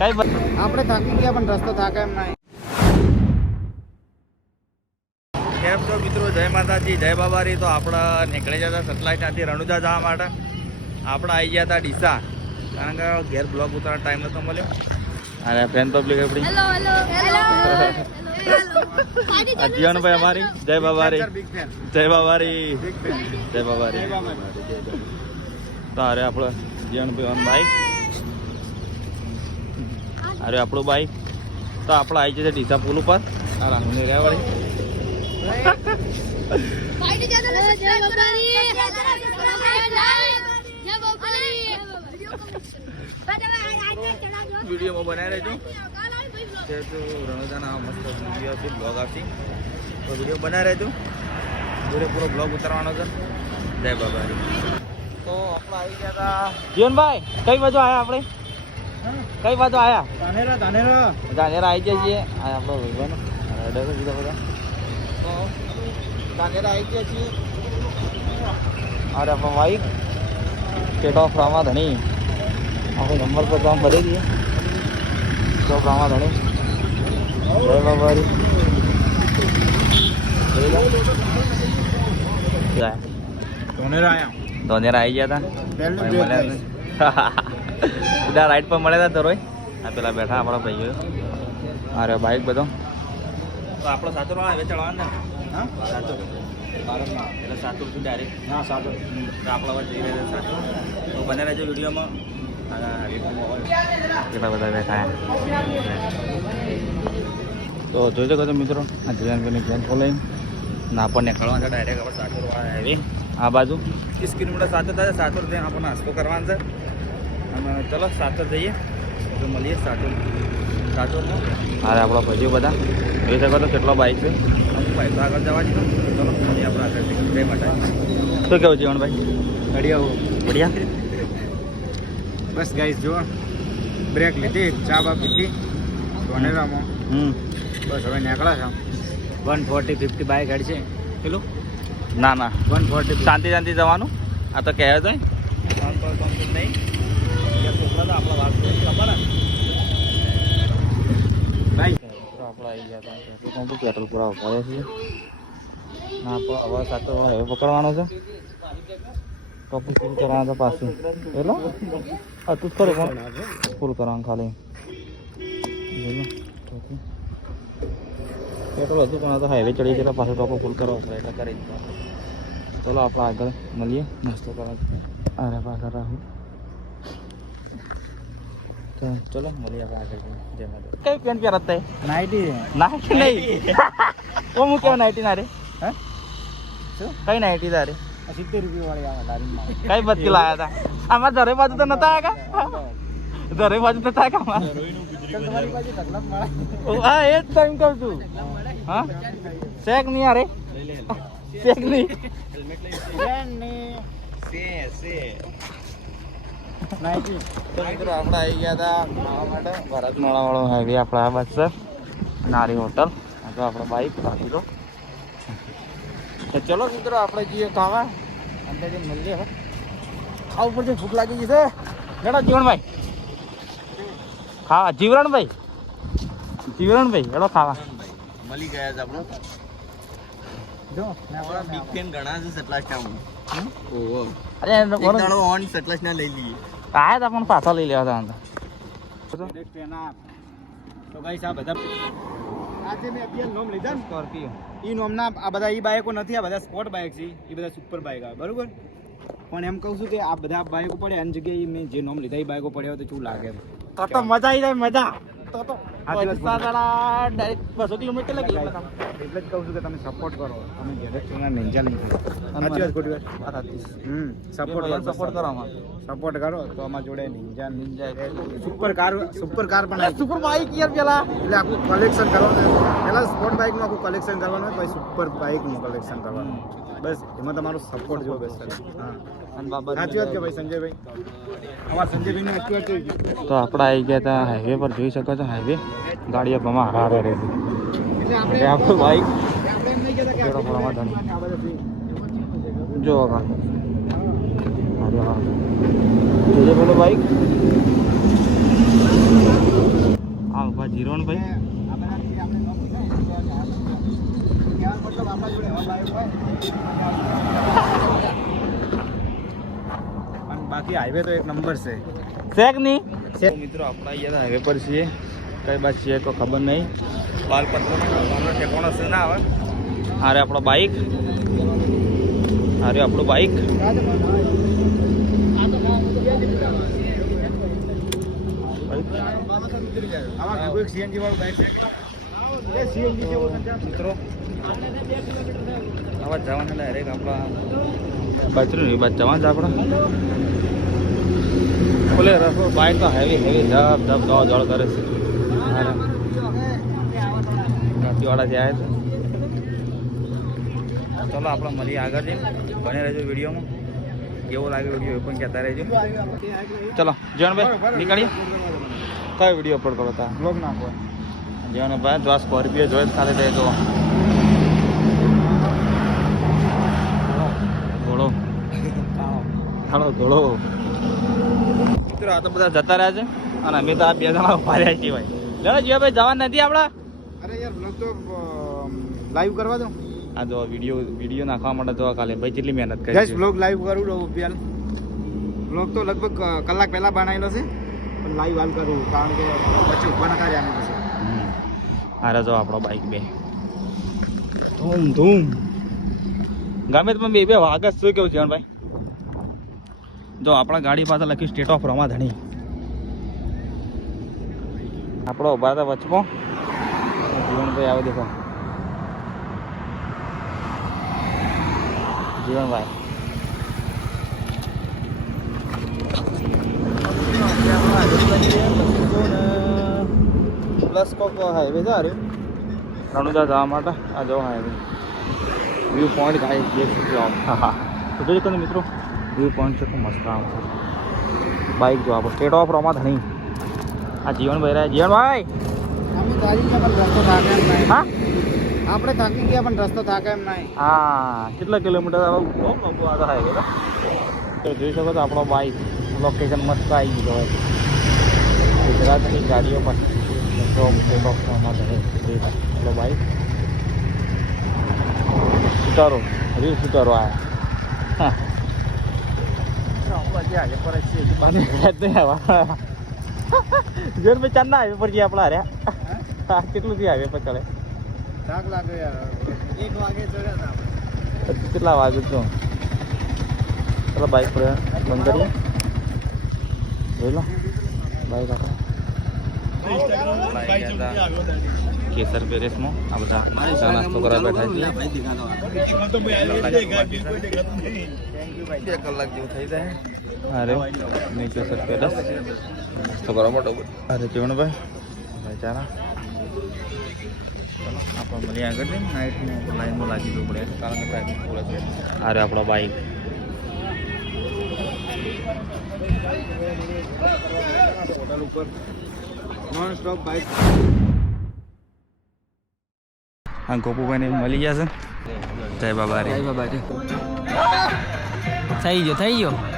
આપણે થાકી ગયા પણ રસ્તો થાકે એમ નહીં. કેમ છો મિત્રો? જય માતાજી, જય બાબારી. તો આપણે નીકળી જતા સતલાઈ ત્યાંથી રણુજા જવા માટે. આપણે આવી ગયા હતા ડીસા, કારણ કે ઘેર બ્લોગ ઉતારવાનો ટાઈમ નતો મળ્યો. અને ફેન પબ્લિક આપણી જીવનભાઈ અમારી જય બાબારી, જય બાબારી, જય બાબારી. તો અરે આપણો જીવનભાઈ બાઈક, અરે આપણું બાઈક. તો આપણે આવી જશે ડીસા પુલ ઉપર. રાહુલ રહ્યા વાળી વિડીયોમાં બનાવી રહેજો. રણુજાના મસ્ત વિડીયો છે, બ્લોગ આવશે તો વિડીયો બનાવી રહેજો. પૂરો બ્લોગ ઉતારવાનો છે. જય બાબારી. તો આપણે આવી ગયા હતા જીવનભાઈ. કઈ બાજુ આવ્યા આપણે? કઈ બાજુ આવ્યા? ધાનેરા આવી ગયા છીએ. આપણો ભગવાન બીજા બધા તો ધાનેરા આવી ગયા છીએ. અરે આપણો બાઈક સ્ટેટ ઓફ રામા ધણી આપણે નંબર પર કામ ભરી દઈએ. સ્ટેટ ઓફ રામા ધણી જય બાબારી. ધોનેરા આવી ગયા હતા. બધા રાઈડ પર મળ્યા હતા તરોય. આ પેલા બેઠા આપણા ભાઈઓ. અરે બાઈક બધો તો આપણો સાચો હવે ચડવાનો ને. હા સાચો એટલે સાચું શું ડાયરેક્ટ? હા સાચું. તો આપણે હવે જઈ રહ્યા સાચું. તો બને રહેજો વિડીયોમાં. કેટલા બધા બેઠા. તો જોઈ શકો છો મિત્રો, આ જીવનભાઈની ગેમ ખોલાઈ ના આપણને નીકળવાનું છે ડાયરેક્ટ. આપણે સાચો આવી આ બાજુ 30 કિલોમીટર સાચો થાય. સાચો થઈને આપણને નાસ્તો કરવાનો છે. અને ચલો સાચો જઈએ તો મળીએ સાચોમાં. અરે આપણા ભાઈઓ બધા જોઈ શકો તો કેટલો બાઈક છે. અમુક બાઈક તો આગળ જવા દીધો. ચલો મળીએ આપણે આગળ જય માતા. શું કેવું જીવનભાઈ? બઢિયા બસ ગાઈસ જો બ્રેક લીધી, ચા બા પીધી ધોનેરામાં. બસ હવે નીકળ્યા છે. 140-50 બાઈક હેડ છે પેલું. ના 140 શાંતિ જવાનું. આ તો કહે છે નહીં છોકરા તો આપણા વાત ખબર ભાઈ. આપણે આવી ગયા હતા પેટ્રોલ પંપ. પેટ્રોલ પૂરા ઉભા છીએ. ના હવે સાચો હવે પકડવાનો છે. ટોપિક ફૂલ કરવાનો છે પાછું. એટલે તું ખરું પણ ફૂલ કરવાનું ખાલી. પેટ્રોલ હતું પણ તો હાઈવે ચડી ગયા પાછું ટોપો ફૂલ કરવા પડે એટલે કરી દીધા. ચલો આપણે આગળ મળીએ નાસ્તો કરવા. અરે પાછા રાહુલ. ચલો મળીએ આપણે આગળ. જય માતા. કઈ પેન પહેરત થાય? નાઇટી નહીં. ઓ હું કેવા નાઇટી ના રે? હે કઈ નાઇટી તારે? 70 રૂપિયા વાળી આવે લારીમાં. કઈ બદકી લાયા હતા? આમાં ધરે બાજુ તો નતા આવ્યા કા? ધરે બાજુ નતા આવ્યા કા? તમારી બાજુ તકલીફ મળે. હા એ જ ટાઈમ કહું છું. હા શેક નહીં યાર, શેક નહીં. તો મિત્રો આપણે આવી ગયા હતા ખાવા માટે. ભરતમાળા વાળો હાઈવે આપણે આ બાદ છે. નારી હોટલ. તો આપણે બાઈક રાખી દો. તો ચલો મિત્રો આપણે જઈએ ખાવા. અંદર જઈને મળીએ. હવે ખાવા ઉપર ભૂખ લાગી ગઈ છે. હેડો જીવનભાઈ ખાવા. જીવરણભાઈ હેડો ખાવા. મળી ગયા છે આપણો. જો બિગ ફેન ઘણા છે સટલાસ ટાઉન. ઓહો અરે એક દાડો ઓન સટલાસ ના લઈ લઈએ. આયા તા પણ પાછા લઈ લેવા હતા. તો ગાઈસ આ બધા આજે મેં અત્યારે નોમ લીધા ને સ્કોર્પિયો. ઈ નોમના આ બધા ઈ બાઈકો નથી. આ બધા સ્પોર્ટ બાઈક છે. એ બધા સુપર બાઈક આવે બરોબર. પણ એમ કહું છું કે આ બધા બાઈકો પડે એની જગ્યાએ મેં જે નોમ લીધા એ બાઈકો પડ્યા હોય તો શું લાગે? તો મજા આવી જાય મજા. તો ડાયરેક્ટ 200 કિલોમીટર લાગી. એટલે જ કહું છું કે તમે સપોર્ટ કરો. તમે ગેલેક્સીના નિંજા લઈ લો. સાચી વાત ખોટી વાત? સપોર્ટ કરો તો અમારા જોડે નિંજા સુપર કાર પણ સુપર બાઈક યાર પેલા એટલે આખું કલેક્શન કરવાનું. પેલા સ્પોર્ટ બાઈકનું આખું કલેક્શન કરવાનું, પછી સુપર બાઈકનું કલેક્શન કરવાનું. બસ એમાં તમારો સપોર્ટ જોવો બેસ્ટ. હા સાચી વાત કે ભાઈ સંજયભાઈ? અમારા સંજયભાઈનું એક્ટિવા થઈ ગયું. તો આપણે આવી ગયા હતા હાઈવે પર. જોઈ શકો છો હાઈવે ગાડીઓ બમાં હારે રહે. આપણું બાઈક જો પેલું બાઈક હા ભાઈ જીરોનભાઈ મતલબ આપણા જોડે હવા બાઈક હોય અને બાકી હાઈવે તો એક નંબર છે શેક નહીં મિત્રો આપણે અહીંયા હાઈવે પર છીએ કઈ બાજુ છીએ કોઈ ખબર નહીં બાલ પત્ર ઠેકોણો છે ના આવે અરે આપણો બાઈક અરે આપણું બાઈક સીએનજી વાળું બાઈક છે સીએનજી જેવો મિત્રો આવા જવાના ડાયરેક્ટ આપણા બાજુ નહીં બાદ જવાનું છે આપણે બોલે રસ્તો બાઈક તો હેવી ધબ દોડ કરે છે ગાડીવાળા જાય છે ચલો આપણે મળીએ આગળ જઈને બને રહેજો વિડીયોમાં કેવો લાગે વિડીયો એ પણ કહેતા રહેજો ચલો જીવનભાઈ નીકળીએ કયો વિડીયો અપલોડ કરો તા બ્લોગ નાખો જીવનભાઈ જો આ સ્કોર્પિયો જોઈને ખાલી જાય તો ઘોડો મિત્રો આ તો બધા જતા રહ્યા છે અને અમે તો આ બે જણા ઉભા રહ્યા છીએ ભાઈ લેડો જીવાભાઈ જવાનું નથી આપણા અરે યાર બ્લોગ તો લાઈવ કરવા દો આ જો વિડીયો નાખવા માટે તો ખાલી ભાઈ કેટલી મહેનત કરી જસ્ટ બ્લોગ લાઈવ કરું રૂપિયા બ્લોગ તો લગભગ કલાક પહેલા બનાવેલો છે પણ લાઈવ હાલ કરું કારણ કે વચ્ચે ઉભા નતા રહ્યા પછી અરે જો આપણો બાઈક બે ધૂમ ગમે તો બે વાગ જ શું કેવું જીવનભાઈ જો આપણા ગાડી પાસે લખ્યું સ્ટેટ ઓફ રમાધણી આપણો ઉભા હતા વચમાં જીવનભાઈ આવો દેખો જીવનભાઈ પ્લસ કોક હાઈવે છે અરે રણુજા જવા માટે આ જો હાઈવે વ્યૂ પોઈન્ટ ગાય જે હા તો જોઈ શકો મિત્રો વ્યૂ પોઈન્ટ છે તો મસ્ત આમ છે બાઈક જો આપણો સ્ટેટ ઓફ રમા ધણી આ જીવનભાઈ રહ્યા જીવનભાઈ હા આપણે થાકી ગયા પણ રસ્તો થાકે એમ નહીં હા કેટલા કિલોમીટર હાઈવે તો જોઈ શકો છો આપણો બાઈક લોકેશન મસ્ત આવી ગયો હોય ગુજરાતની ગાડીઓ પણ સ્ટેટ ઓફ રમા ધણી આપણો બાઈક સુતારો રીલ સુતારો આવ્યા જોન ભાઈ ચાંદના હાઈવે પર જઈએ આપણા હાર્યા કેટલું થી હાઈવે પર ચડે થાક લાગે યાર 1 વાગે ચડ્યા હતા કેટલા વાગે તો ચલો બાઈક પર બંધ કરીએ જોઈ લો બાઈક આપણે કેસર પેરેસમાં આ બધા ચા નાસ્તો કરવા બેઠા છીએ 2 કલાક જેવું થઈ જાય અરે નહીં કેસર પેરેસ નાસ્તો કરવા મોટો અરે જીવનભાઈ ચારા ચલો આપણે મળીએ આગળ જઈને નાઇટમાં લાઈનમાં લાગી જવું પડે કારણ કે ટ્રાફિક ફૂલ છે અરે આપણો બાઈક હોટલ ઉપર નોન સ્ટોપ બાઈક હા ગોપુભાઈને મળી ગયા છે જય બાબા રે જય બાબા થઈ ગયો